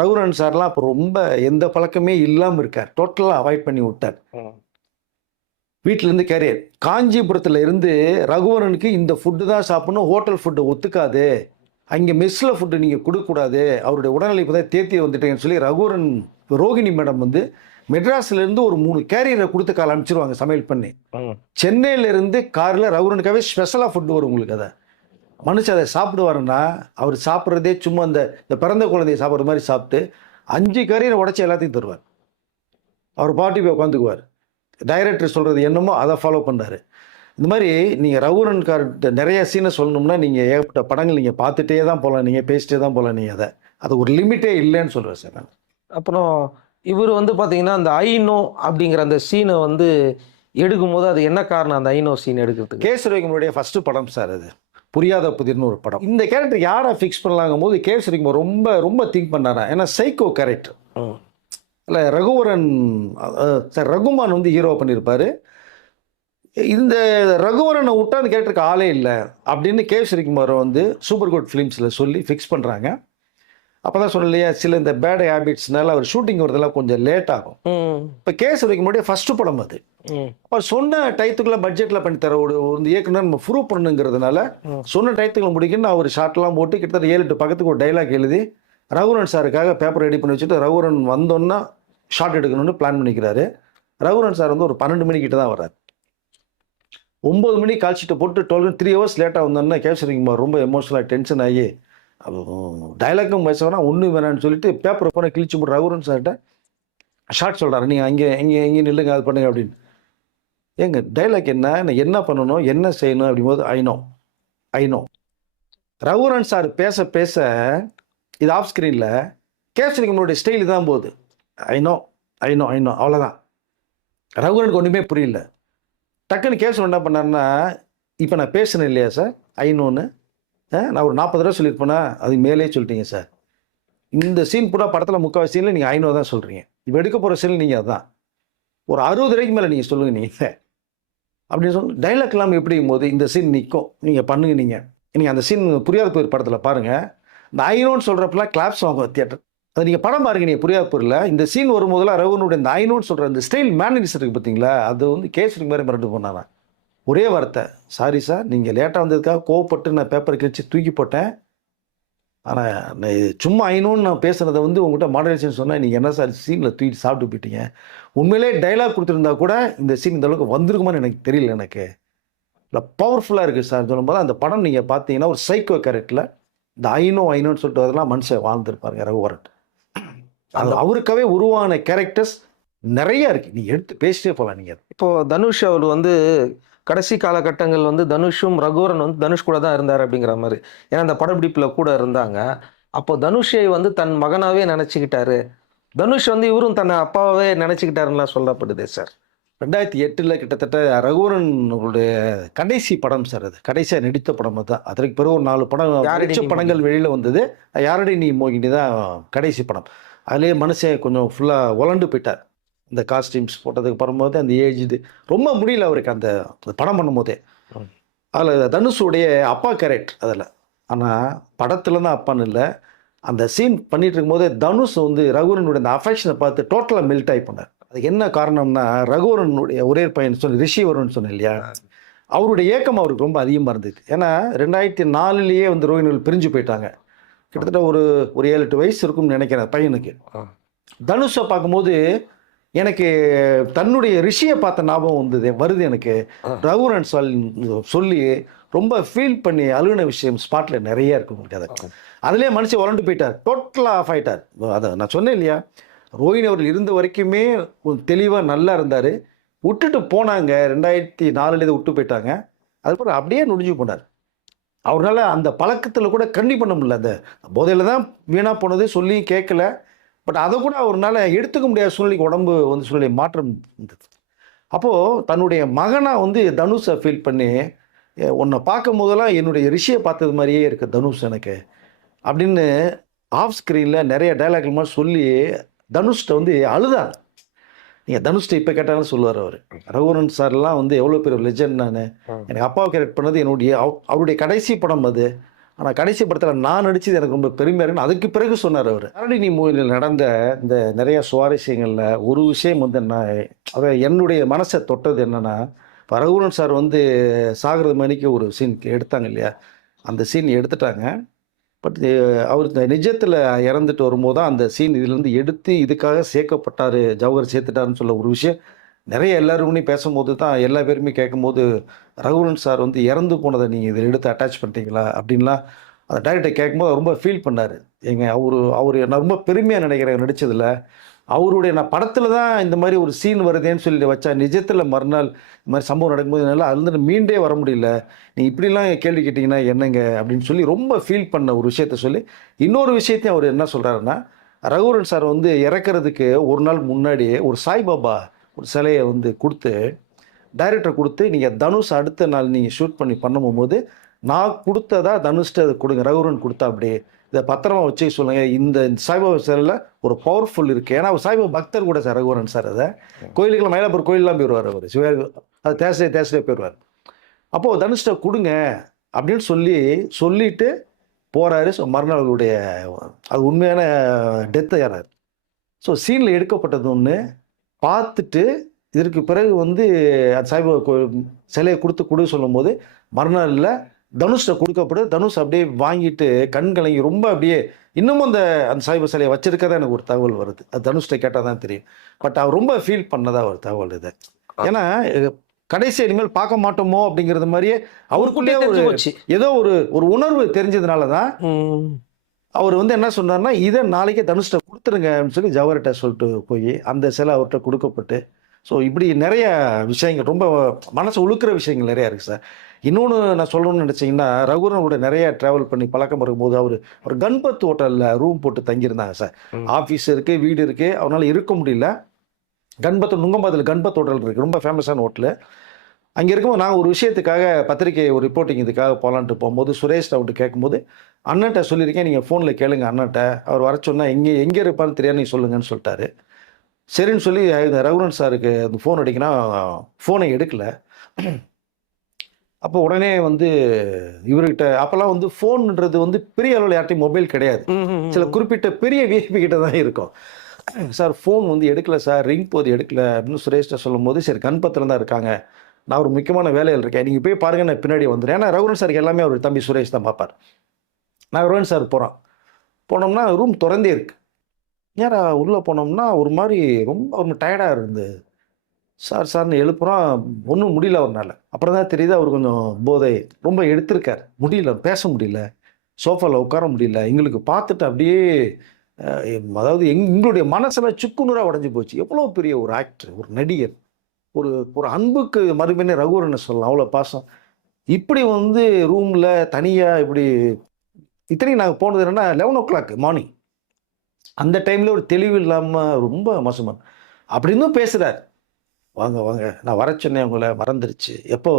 ரகுவரன் சார்லாம் அப்போ ரொம்ப எந்த பழக்கமே இல்லாமல் இருக்கார், டோட்டலாக அவாய்ட் பண்ணி விட்டார். வீட்டிலேருந்து கேரியர் காஞ்சிபுரத்தில் இருந்து ரகுவரனுக்கு இந்த ஃபுட்டு தான் சாப்பிட்ணும், ஹோட்டல் ஃபுட்டு ஒத்துக்காது, அங்கே மெஸ்ஸில் ஃபுட்டு நீங்கள் கொடுக்கக்கூடாது, அவருடைய உடல்நிலை இப்போ தான் தேர்த்தி வந்துட்டேங்கன்னு சொல்லி ரகுவரன் ரோகிணி மேடம் மெட்ராஸ்லேருந்து ஒரு 3 கேரியரை கொடுத்து கால் அனுப்பிச்சிருவாங்க சமையல் பண்ணி. சென்னையிலேருந்து காரில் ரகுவரனுக்காகவே ஸ்பெஷலாக ஃபுட்டு வரும் உங்களுக்கு. அதை மனுஷன் அதை சாப்பிடுவாருன்னா அவர் சாப்பிட்றதே சும்மா இந்த பிறந்த குழந்தைய சாப்பிட்ற மாதிரி சாப்பிட்டு 5 கேரியரை உடச்சி எல்லாத்தையும் தருவார். அவர் பாட்டி போய் உட்காந்துக்குவார். டைரக்டர் சொல்கிறது என்னமோ அதை ஃபாலோ பண்ணார். இந்த மாதிரி நீங்கள் ரகுவரன் கார்ட்ட நிறைய சீனை சொல்லணும்னா நீங்கள் ஏகப்பட்ட படங்கள் நீங்கள் பார்த்துட்டே தான் போகலாம், நீங்கள் பேசிட்டே தான் போகலாம். நீங்கள் அது ஒரு லிமிட்டே இல்லைன்னு சொல்கிறேன் சார் நான். அப்புறம் இவர் வந்து பார்த்தீங்கன்னா அந்த ஐ நோ அப்படிங்கிற அந்த சீனை வந்து எடுக்கும்போது அது என்ன காரணம் அந்த ஐ நோ சீன் எடுக்கிறதுக்கு? கே. ரவிக்குமாருடைய ஃபஸ்ட்டு படம் சார் அது, புரியாத புதிர்னு ஒரு படம். இந்த கேரக்டர் யாரை ஃபிக்ஸ் பண்ணலாங்கும் போது கே. ரவிக்குமார் ரொம்ப ரொம்ப திங்க் பண்ணாரா. ஏன்னா சைக்கோ கேரக்டர் இல்லை ரகுவரன் சார், ரகுமான் வந்து ஹீரோ பண்ணியிருப்பார். இந்த ரகுவரனை விட்டா அந்த கேரக்டருக்கு ஆளே இல்லை அப்படின்னு கே. ரவிக்குமார் வந்து சூப்பர் குட் ஃபிலிம்ஸில் சொல்லி ஃபிக்ஸ் பண்ணுறாங்க. அப்போ தான் சொன்னேன் இல்லையா, சில இந்த பேட் ஹேபிட்ஸ்னால அவர் ஷூட்டிங் வரதெல்லாம் கொஞ்சம் லேட் ஆகும். இப்போ கே. ரவிக்குமாருடைய ஃபஸ்ட்டு படம் அது. அப்போ சொன்ன டயத்துக்குள்ள பட்ஜெட்டில் பண்ணி தர ஒரு இயக்குனர் நம்ம ப்ரூவ் பண்ணுங்கிறதுனால சொன்ன டயத்துக்குள்ள முடிக்கணும்னு அவர் ஷார்ட்லாம் போட்டு கிட்டத்தட்ட 7-8 பக்கத்துக்கு ஒரு டைலாக் எழுதி ரகுவரன் சாருக்காக பேப்பர் ரெடி பண்ணி வச்சுட்டு ரகுவரன் வந்தோன்னா ஷார்ட் எடுக்கணும்னு பிளான் பண்ணிக்கிறாரு. ரகுவரன் சார் வந்து ஒரு 12 மணிக்கிட்ட தான் வர்றாரு. 9 மணிக்கு கால்ஷீட்டை போட்டு 3 ஹவர்ஸ் லேட்டாக வந்தோன்னா கே. ரவிக்குமார் ரொம்ப எமோஷனலாக டென்ஷன் ஆகி டைலாக்கும் பேச வேணாம் ஒன்றும் வேணான்னு சொல்லிட்டு பேப்பரை போன கிழிச்சு போட்டு ரகுவரன் சார்கிட்ட ஷார்ட் சொல்கிறாரு, நீங்கள் இங்கே நில்லுங்க அது பண்ணுங்க அப்படின்னு. ஏங்க டைலாக் என்ன பண்ணணும் என்ன செய்யணும் அப்படிங்கும்போது ஐ நோ ரகுவரன் சார் பேச பேச இது ஆஃப் ஸ்க்ரீனில் கே. ரவிக்குமாரோட ஸ்டைல் தான் போகுது. ஐ நோ அவ்வளோதான். ரகுவரனுக்கு ஒன்றுமே புரியல. டக்குன்னு கே. ரவி என்ன பண்ணாருன்னா, இப்போ நான் பேசுனேன் இல்லையா சார் ஐ நோன்னு, நான் ஒரு 40 தடவை சொல்லியிருப்பேன்னா அது மேலே சொல்லிட்டீங்க சார். இந்த சீன் பூரா படத்தில் முக்கால் சீனில் நீங்கள் ஐ நோ தான் சொல்கிறீங்க. இப்போ எடுக்க போகிற சீன் நீங்கள் அதுதான் ஒரு 60 தடவைக்கு மேலே நீங்கள் சொல்லுங்கள் நீங்கள் அப்படின்னு சொல்லி டைலாக் இல்லாமல் எப்படிங்கும் போது இந்த சீன் நிற்கும். நீங்கள் பண்ணுங்க. நீங்கள் அந்த சீன் புரியாத போயிரு படத்தில் பாருங்கள். இந்த ஐநோன்னு சொல்கிறப்பெல்லாம் கிளாப்ஸ் வாங்க தியேட்டர். அது நீங்கள் படம் பாருங்க, நீங்கள் புரியாத பொருள் இந்த சீன் வரும்போதெல்லாம் ரகுவனுடைய இந்த ஐநோன்னு சொல்கிற அந்த ஸ்டைல் மேனரிஸ் இருக்குது பார்த்தீங்களா, அது வந்து கே. ரவிக்குமார் மிரண்டு போனாரான். ஒரே வார்த்தை, சாரி சார் நீங்கள் லேட்டாக வந்ததுக்காக கோவப்பட்டு நான் பேப்பரை கிழிச்சு தூக்கி போட்டேன். ஆனால் சும்மா ஐநோன்னு நான் பேசுகிறத வந்து உங்கள்கிட்ட மாடரேஷன் சொன்னால் நீங்கள் என்ன சார் சீனில் தூக்கி சாப்பிட்டு போயிட்டீங்க. உண்மையிலே டைலாக் கொடுத்துருந்தா கூட இந்த சீன் இந்த அளவுக்கு வந்திருக்குமான்னு எனக்கு தெரியல. எனக்கு இல்லை பவர்ஃபுல்லாக இருக்குது சார் சொல்லும்போது அந்த படம் நீங்கள் பார்த்தீங்கன்னா ஒரு சைக்கோ கேரக்டரில் இந்த ஐநோன்னு சொல்லிட்டு அதெல்லாம் மனுஷன் வாழ்ந்துருப்பாருங்க ரகுவரன். அது அவருக்காகவே உருவான கேரக்டர்ஸ் நிறைய இருக்குது. நீங்கள் எடுத்து பேசிட்டே போகலாம். நீங்கள் இப்போது தனுஷ் அவர் வந்து கடைசி காலகட்டங்கள் வந்து தனுஷும் ரகுவரன் வந்து தனுஷ் கூட தான் இருந்தார் அப்படிங்கிற மாதிரி, ஏன்னா அந்த படப்பிடிப்பில் கூட இருந்தாங்க. அப்போ தனுஷை வந்து தன் மகனாகவே நினச்சிக்கிட்டாரு, தனுஷ் வந்து இவரும் தன்னை அப்பாவே நினச்சிக்கிட்டாருலாம் சொல்லப்படுதே சார். 2008 கிட்டத்தட்ட ரகுவரனுடைய கடைசி படம் சார், அது கடைசியாக நடித்த படம் தான். அதற்கு பிறகு ஒரு 4 படம் நடித்த படங்கள் வெளியில் வந்தது. யாரடி நீ மோகினி தான் கடைசி படம். அதுலேயே மனுஷன் கொஞ்சம் ஃபுல்லாக உலண்டு போயிட்டார். இந்த காஸ்டியூம்ஸ் போட்டதுக்கு வரும்போது அந்த ஏஜ் இது ரொம்ப முடியல அவருக்கு அந்த படம் பண்ணும்போதே. அதில் தனுஷுடைய அப்பா கேரக்டர் அதில், ஆனால் படத்தில் தான் அப்பான்னு இல்லை. அந்த சீன் பண்ணிட்டு இருக்கும்போதே தனுஷ் வந்து ரகுவரனுடைய அந்த அஃபெக்ஷனை பார்த்து டோட்டலாக மெல்ட் ஆகி போனார். அதுக்கு என்ன காரணம்னா ரகுவரனுடைய ஒரே பையன் சொல்லி ரிஷி வரும்னு சொன்னேன் இல்லையா, அவருடைய ஏக்கம் அவருக்கு ரொம்ப அதிகமாக இருந்தது. ஏன்னா 2004 வந்து ரோஹினிகள் பிரிஞ்சு போயிட்டாங்க. கிட்டத்தட்ட ஒரு 7-8 வயசு இருக்கும்னு நினைக்கிறேன் பையனுக்கு. தனுஷை பார்க்கும்போது எனக்கு தன்னுடைய ரிஷியை பார்த்த ஞாபகம் வருது எனக்கு. ரகுவரன் சொல்லி ரொம்ப ஃபீல் பண்ணி அழுகின விஷயம் ஸ்பாட்டில் நிறைய இருக்கு உங்களுக்கு. அதை அதுலேயே மனுஷன் உலண்டு போயிட்டார், டோட்டலாக ஆஃப் ஆகிட்டார். அதை நான் சொன்னேன் இல்லையா, ரோஹினி அவர்கள் இருந்த வரைக்குமே தெளிவாக நல்லா இருந்தார். விட்டுட்டு போனாங்க 2004 விட்டு போயிட்டாங்க. அதுக்கப்புறம் அப்படியே நுடிஞ்சு போனார். அவரால் அந்த பழக்கத்தில் கூட கண்ணி பண்ண முடியல. அந்த போதையில் தான் வீணாக போனது, சொல்லி கேட்கல. பட் அதை கூட அவரால் எடுத்துக்க முடியாத சூழ்நிலைக்கு உடம்பு வந்து சூழ்நிலை மாற்றம் இருந்தது. அப்போது தன்னுடைய மகனாக வந்து தனுஷை ஃபீல் பண்ணி, உன்னை பார்க்கும் போதெல்லாம் என்னுடைய ரிஷியை பார்த்தது மாதிரியே இருக்குது தனுஷ் எனக்கு அப்படின்னு ஆஃப் ஸ்க்ரீனில் நிறைய டைலாக் மாதிரி சொல்லி தனுஷ்கிட்ட வந்து அழுதாங்க. நீங்கள் தனுஷ்கிட்ட இப்போ கேட்டாலும் சொல்லுவார் அவர். ரகுவரன் சார்லாம் வந்து எவ்வளோ பெரிய லெஜெண்ட். நான் எனக்கு அப்பாவை கேரக்ட் பண்ணது அவருடைய கடைசி படம் அது. ஆனால் கடைசி படத்தில் நான் நடித்தது எனக்கு ரொம்ப பெருமையாக இருக்குன்னு அதுக்கு பிறகு சொன்னார் அவர். யாரடி மூவியில் நடந்த இந்த நிறைய சுவாரஸ்யங்களில் ஒரு விஷயம் வந்து அதை என்னுடைய மனசை தொட்டது என்னென்னா, இப்போ ரகுவரன் சார் வந்து சாகிறது மணிக்கு ஒரு சீன் எடுத்தாங்க இல்லையா, அந்த சீன் எடுத்துட்டாங்க. பட் அவர் நிஜத்தில் இறந்துட்டு வரும்போது தான் அந்த சீன் இதுலேருந்து எடுத்து இதுக்காக சேர்க்கப்பட்டார், ஜவஹர் சேர்த்துட்டாருன்னு சொல்ல ஒரு விஷயம் நிறைய எல்லாருமே பேசும்போது தான் எல்லா பேருமே கேட்கும்போது, ரகுவரன் சார் வந்து இறந்து போனதை நீங்கள் இதில் எடுத்து அட்டாச் பண்ணிட்டீங்களா அப்படின்லாம் அந்த டைரக்டர் கேட்கும்போது ரொம்ப ஃபீல் பண்ணார். நான் ரொம்ப பெருமையாக நினைக்கிறேன் நடித்ததில். அவருடைய நான் படத்தில் தான் இந்த மாதிரி ஒரு சீன் வருதேன்னு சொல்லி வச்சா, நிஜத்தில் மறுநாள் இந்த மாதிரி சம்பவம் நடக்கும்போது என்னால் அதுலேருந்து மீண்டே வர முடியல. நீ இப்படிலாம் கேள்வி கேட்டிங்கன்னா என்னங்க அப்படின்னு சொல்லி ரொம்ப ஃபீல் பண்ண ஒரு விஷயத்த சொல்லி, இன்னொரு விஷயத்தையும் அவர் என்ன சொல்கிறாருன்னா, ரகுவரன் சார் வந்து இறக்குறதுக்கு ஒரு நாள் முன்னாடியே ஒரு சாய்பாபா ஒரு சிலையை வந்து கொடுத்து, டைரக்டர் கொடுத்து, நீங்கள் தனுஷ் அடுத்த நாள் நீங்கள் ஷூட் பண்ணி பண்ணும்போது நான் கொடுத்ததா தனுஷ்ட அதை கொடுங்க, ரகுவரன் கொடுத்தா அப்படியே இதை பத்திரமா வச்சு சொல்லுங்க. இந்த சாய்பாபா சிலையில் ஒரு பவர்ஃபுல் இருக்குது. ஏன்னா அவர் சாய்பாபா பக்தர் கூட சார் ரகுவரன் சார். அதை கோயிலுக்கெல்லாம் மயிலாப்பூர் கோயிலெலாம் போயிடுவார் அவர். அது தேசலே போயிடுவார். அப்போது தனுஷ்ட கொடுங்க அப்படின்னு சொல்லிட்டு போகிறாரு. ஸோ மறுநாள் அவருடைய அது உண்மையான டெத்தை யாரார். ஸோ சீனில் எடுக்கப்பட்டது ஒன்று பார்த்துட்டு, இதற்கு பிறகு வந்து அந்த சாய்பாபா சிலையை கொடுக்க சொல்லும்போது மறுநாளில் தனுஷ்ட கொடுக்கப்படுது. தனுஷ் அப்படியே வாங்கிட்டு கண் கலங்கி ரொம்ப அப்படியே இன்னமும் அந்த சாய்பாபா சிலையை வச்சிருக்கதான் எனக்கு ஒரு தகவல் வருது. அது தனுஷ்ட கேட்டால் தான் தெரியும். பட் அவர் ரொம்ப ஃபீல் பண்ணதா ஒரு தகவல் இது. ஏன்னா கடைசி இனிமேல் பார்க்க மாட்டோமோ அப்படிங்கிறது மாதிரியே அவருக்குள்ளே ஏதோ ஒரு உணர்வு தெரிஞ்சதுனால தான் அவர் வந்து என்ன சொன்னார்னா, இதை நாளைக்கே தனுஷ்ட கொடுத்துருங்க அப்படின்னு சொல்லி ஜவஹர்கிட்ட சொல்லிட்டு போய் அந்த சிலை அவர்கிட்ட கொடுக்கப்பட்டு, ஸோ இப்படி நிறைய விஷயங்கள் ரொம்ப மனசு உழுக்கிற விஷயங்கள் நிறையா இருக்குது சார். இன்னொன்று நான் சொல்லணும்னு நினச்சிங்கன்னா, ரகுவரனோட நிறைய ட்ராவல் பண்ணி பழக்கம் இருக்கும்போது அவர் கன்பத் ஹோட்டலில் ரூம் போட்டு தங்கியிருந்தாங்க சார். ஆஃபீஸ் இருக்குது, வீடு இருக்குது, அவனால் இருக்க முடியல. நுங்கம்பாத்தில் கன்பத் ஹோட்டல் இருக்குது, ரொம்ப ஃபேமஸான ஹோட்டலு. அங்கே இருக்கும்போது நான் ஒரு விஷயத்துக்காக பத்திரிக்கை ஒரு ரிப்போர்ட்டிங் இதுக்காக போகலான்ட்டு போகும்போது சுரேஷ் அவர்கிட்ட கேட்கும்போது, அண்ணன்ட்ட சொல்லியிருக்கேன், நீங்கள் ஃபோனில் கேளுங்க அண்ணன்ட்ட, அவர் வர சொன்னால் எங்கே இருப்பான்னு தெரியாது, நீங்கள் சொல்லுங்கன்னு சொல்லிட்டாரு. சரின்னு சொல்லி ரகுவரன் சாருக்கு அந்த ஃபோன் அடிக்கினா ஃபோனை எடுக்கலை. அப்போ உடனே வந்து இவர்கிட்ட அப்போல்லாம் வந்து ஃபோன்ன்றது வந்து பெரிய அளவில் யார்ட்டையும் மொபைல் கிடையாது, சில குறிப்பிட்ட பெரிய விஐபி கிட்ட தான் இருக்கும். சார் ஃபோன் வந்து எடுக்கலை சார், ரிங் போது எடுக்கலை அப்படின்னு சுரேஷ்ட சொல்லும் போது, சரி கன்பத்தில் தான் இருக்காங்க, நான் ஒரு முக்கியமான வேலையில் இருக்கேன், நீங்கள் போய் பாருங்கள், நான் பின்னாடி வந்துடுறேன். ஏன்னா ரகுவரன் சாருக்கு எல்லாமே அவர் தம்பி சுரேஷ் தான் பார்ப்பார். நான் ரகுவரன் சார் போனோம்னா ரூம் திறந்தே இருக்கு. ஏன்னா உள்ளே போனோம்னா ஒரு மாதிரி ரொம்ப ஒரு டயர்டாக இருந்து சார்னு எழுப்புறோம், ஒன்றும் முடியல அவர்னால. அப்புறம் தான் தெரியுது அவர் கொஞ்சம் போதை ரொம்ப எடுத்திருக்கார், முடியல, பேச முடியல, சோஃபாவில் உட்கார முடியல. எங்களுக்கு பார்த்துட்டு அப்படியே அதாவது எங்களுடைய மனசில் சுக்குநூறாக உடஞ்சி போச்சு. எவ்வளோ பெரிய ஒரு ஆக்டர், ஒரு நடிகர், ஒரு அன்புக்கு மறுபடியும் ரகுவரனை சொல்லலாம், அவ்வளோ பாசம். இப்படி வந்து ரூமில் தனியாக இப்படி இத்தனையும் நாங்கள் போனது என்னென்னா 11 o'clock மார்னிங். அந்த டைமில் ஒரு தெளிவு இல்லாமல் ரொம்ப மோசமாக அப்படி இருந்தும் பேசுகிறார். வாங்க நான் வர சொன்னேன், உங்களை மறந்துருச்சு, எப்போ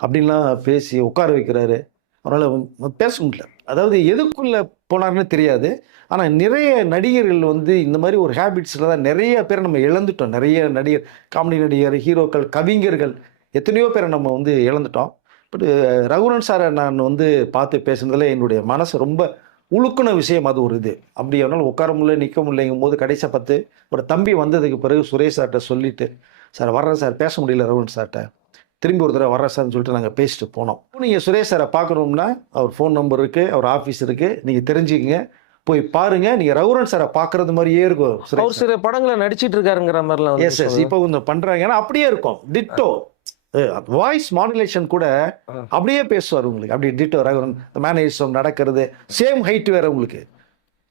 அப்படின்லாம் பேசி உட்கார வைக்கிறாரு. அவரால் பேச முடியல. அதாவது எதுக்குள்ளே போனார்னு தெரியாது. ஆனால் நிறைய நடிகர்கள் வந்து இந்த மாதிரி ஒரு ஹேபிட்ஸில் தான் நிறைய பேரை நம்ம இழந்துட்டோம். நிறைய நடிகர், காமெடி நடிகர், ஹீரோக்கள், கவிஞர்கள், எத்தனையோ பேரை நம்ம வந்து இழந்துட்டோம். பட் ரகுவரன் சாரை நான் வந்து பார்த்து பேசுனதில் என்னுடைய மனசு ரொம்ப உழுக்குன விஷயம் அது ஒரு இது. அப்படி அவனால் உட்கார முடியல, நிற்க முடியலைங்கும் போது கடைசியாக பார்த்து ஒரு தம்பி வந்ததுக்கு பிறகு சுரேஷ் சார்கிட்ட சொல்லிவிட்டு, சார் வர்றேன் சார், பேச முடியல ரகுவரன் சார்கிட்ட, திரும்பி ஒரு தடவை வர்றேன் சார்னு சொல்லிட்டு நாங்கள் பேசிட்டு போனோம். நீங்கள் சுரேஷ் சாரை பார்க்கணும்னா அவர் ஃபோன் நம்பர் இருக்குது, அவர் ஆஃபீஸ் இருக்குது, நீங்கள் தெரிஞ்சுக்கங்க, போய் பாருங்க. நீங்கள் ரகுவரன் சாரை பார்க்குறது மாதிரியே இருக்கும். அவர் சில படங்களை நடிச்சிட்டு இருக்காருங்கிற மாதிரிலாம் எஸ் இப்போ கொஞ்சம் பண்ணுறாங்க. ஏன்னா அப்படியே இருக்கும், டிட்டோ வாய்ஸ் மாடுலேஷன் கூட அப்படியே பேசுவார் உங்களுக்கு. அப்படி டிட்டோ ரகுவரன் மேனேஜம் நடக்கிறது சேம் ஹைட் வேறு உங்களுக்கு.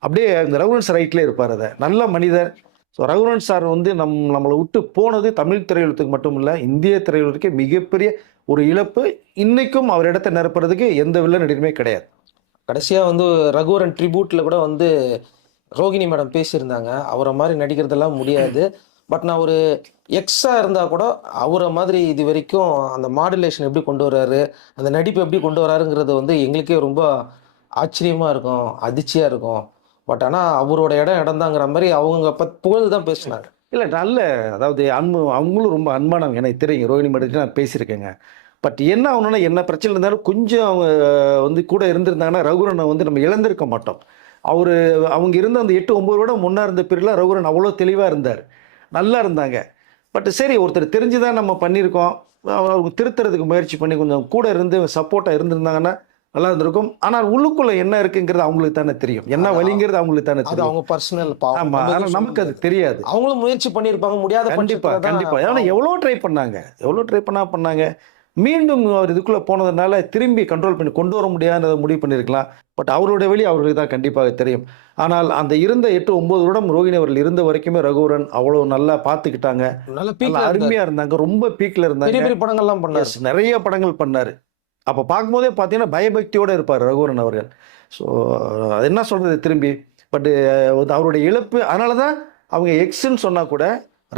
அப்படியே இந்த ரகுவரன் சார் ஹைட்லேயே இருப்பார். அதை நல்ல மனிதர். ஸோ ரகுவரன் சார் வந்து நம்மளை விட்டு போனது தமிழ் திரையுலகத்துக்கு மட்டும் இல்லை, இந்திய திரையுலகத்துக்கே மிகப்பெரிய ஒரு இழப்பு. இன்றைக்கும் அவர் இடத்தை நிரப்புறதுக்கு எந்த வில்ல நடிகருமே கிடையாது. கடைசியாக வந்து ரகுவரன் ட்ரிபியூட்டில் கூட வந்து ரோகிணி மேடம் பேசியிருந்தாங்க, அவரை மாதிரி நடிக்கிறதெல்லாம் முடியாது, பட் நான் ஒரு எக்ஸாக இருந்தால் கூட அவரை மாதிரி இது வரைக்கும் அந்த மாடுலேஷன் எப்படி கொண்டு வர்றாரு, அந்த நடிப்பு எப்படி கொண்டு வராருங்கிறது வந்து எங்களுக்கே ரொம்ப ஆச்சரியமாக இருக்கும், அதிர்ச்சியாக இருக்கும். பட் ஆனால் அவரோட இடம் தாங்கிற மாதிரி அவங்க புகழ் தான் பேசினாங்க. இல்லை நல்ல அதாவது அவங்களும் ரொம்ப அன்பானவங்க, எனக்கு தெரியுங்க. ரோகிணி மேடத்துக்கு நான் பேசியிருக்கேங்க. பட் என்ன ஆகணும்னா, என்ன பிரச்சனை இருந்தாலும் கொஞ்சம் அவங்க வந்து கூட இருந்திருந்தாங்கன்னா ரகுவரனை வந்து நம்ம இழந்திருக்க மாட்டோம். அவங்க இருந்த அந்த 8-9 வருடம் முன்னே இருந்த பிறகுலாம் ரகுவரன் அவ்வளோ தெளிவாக இருந்தார், நல்லா இருந்தாங்க. பட் சரி, ஒருத்தர் தெரிஞ்சு தான் நம்ம பண்ணியிருக்கோம், அவங்க திருத்துறதுக்கு முயற்சி பண்ணி கொஞ்சம் கூட இருந்து சப்போர்ட்டாக இருந்திருந்தாங்கன்னா நல்லா இருந்திருக்கும். ஆனால் உள்ளுக்குள்ளே என்ன இருக்குங்கிறது அவங்களுக்கு தானே தெரியும், என்ன வழிங்கிறது அவங்களுக்கு தானே தெரியும். அவங்க பர்சனல். ஆமாம், ஆனால் நமக்கு அது தெரியாது. அவங்களும் முயற்சி பண்ணியிருப்பாங்க, முடியாத. கண்டிப்பாக. ஆனால் எவ்வளோ ட்ரை பண்ணாங்க. மீண்டும் அவர் இதுக்குள்ளே போனதுனால திரும்பி கண்ட்ரோல் பண்ணி கொண்டு வர முடியாதுன்றதை முடிவு பண்ணியிருக்கலாம். பட் அவருடைய வழி அவர்களுக்கு தான் கண்டிப்பாக தெரியும். ஆனால் அந்த இருந்த 8-9 வருடம் ரோகிணி அவர்கள் இருந்த வரைக்குமே ரகுவரன் அவ்வளோ நல்லா பார்த்துக்கிட்டாங்க. நல்ல நல்லா பீக்ல இருந்தார். அருமையாக இருந்தாங்க. ரொம்ப பீக்கில் பெரிய இருந்தாங்க. பெரிய படங்கள்லாம் பண்ணார். Yes, நிறைய படங்கள் பண்ணார். அப்போ பார்க்கும்போதே பார்த்தீங்கன்னா பயபக்தியோடு இருப்பார் ரகுவரன் அவர்கள். ஸோ அது என்ன சொல்கிறது திரும்பி. பட்டு அவருடைய இழப்பு அதனால தான் அவங்க எக்ஸ்ன்னு சொன்னால் கூட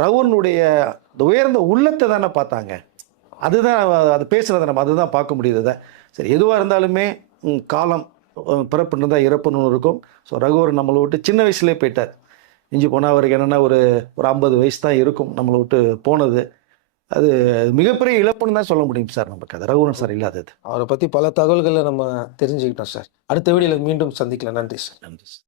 ரகுவரனுடைய அந்த உயர்ந்த உள்ளத்தை தானே பார்த்தாங்க. அதுதான் அது பேசுகிறத நம்ம அதுதான் பார்க்க முடியுது. சரி எதுவாக இருந்தாலுமே காலம் பிறப்புன்னு தான் இறப்புன்னு ஒன்று இருக்கும். ஸோ ரகுவரன் நம்மளை விட்டு சின்ன வயசுலேயே போயிட்டார். மிஞ்சி போனால் அவருக்கு என்னென்னா ஒரு 50 வயசு தான் இருக்கும் நம்மளை விட்டு போனது. அது மிகப்பெரிய இழப்புன்னு தான் சொல்ல முடியும் சார் நமக்கு. அது ரகுவரன் சார் இல்லாதது. அவரை பற்றி பல தகவல்களை நம்ம தெரிஞ்சுக்கிட்டோம் சார். அடுத்த வீடியோவில் மீண்டும் சந்திக்கலாம். நன்றி சார். நன்றி சார்.